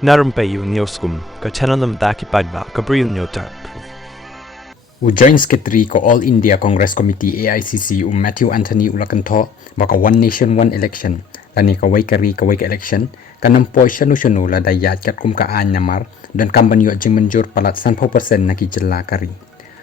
Na Rympei U ka channel nabynta paidbah Bri U Hynñiewtrep. Joint Secretary ko All India Congress Committee AICC Matthew Anthony ulakanto baka One Nation One Election lani ka waikari ka waik election kanam poisyon usunu la dayat kat kum ka anyamar dan kamban yo jing menjur palat 100% naki jela kari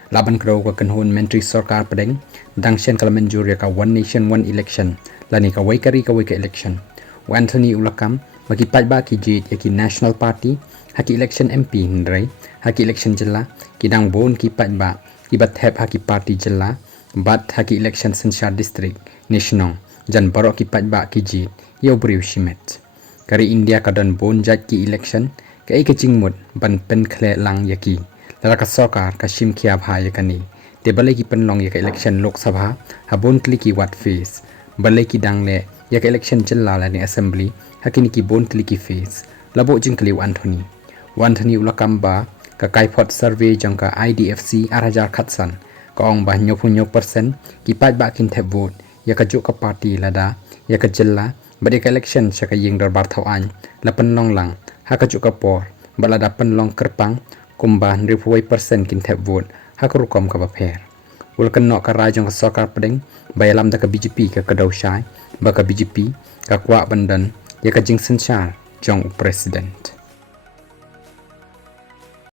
laban kro ka kanhun menteri Sorkar pedeng dangshen kala menjur ya ka One Nation One Election lani ka waikari ka waik election Anthony ulakam bagi paidbah kijit yaki National Party haki election MP ndrai haki election jela kidang bon ki paidbah ibat hep haki party jela bat haki election Synshar district national jan baroh ki paidbah kijit yo Bri U shimet kari India kadon bon jat ki election ka ikachingmut ban pen khle lang yaki lalaka Sorkar ka shim kia bha yakani te balai ki penlong yaka election lok sabha habon kliki wat face balai ki dangle yaka election jela la ni assembly hakini ki bon kliki face labo jingkli Anthony ulakamba ka kaipot survey jangka IDFC arajar khatsan ka ong bah 90% ki paidbah kin thep vote yaka juk ka party lada yaka jella bade ka election saka ying dar bar thawan la penlong lang haka juk ka por balada penlong kerpang kumba 90% kin thep vote haka rukom ka bapher ulkan no ka rajang ka Sorkar pedeng bayalam da ka BJP ka Kadei shai ba ka BJP ka kwa bandan yaka jing Synshar jong president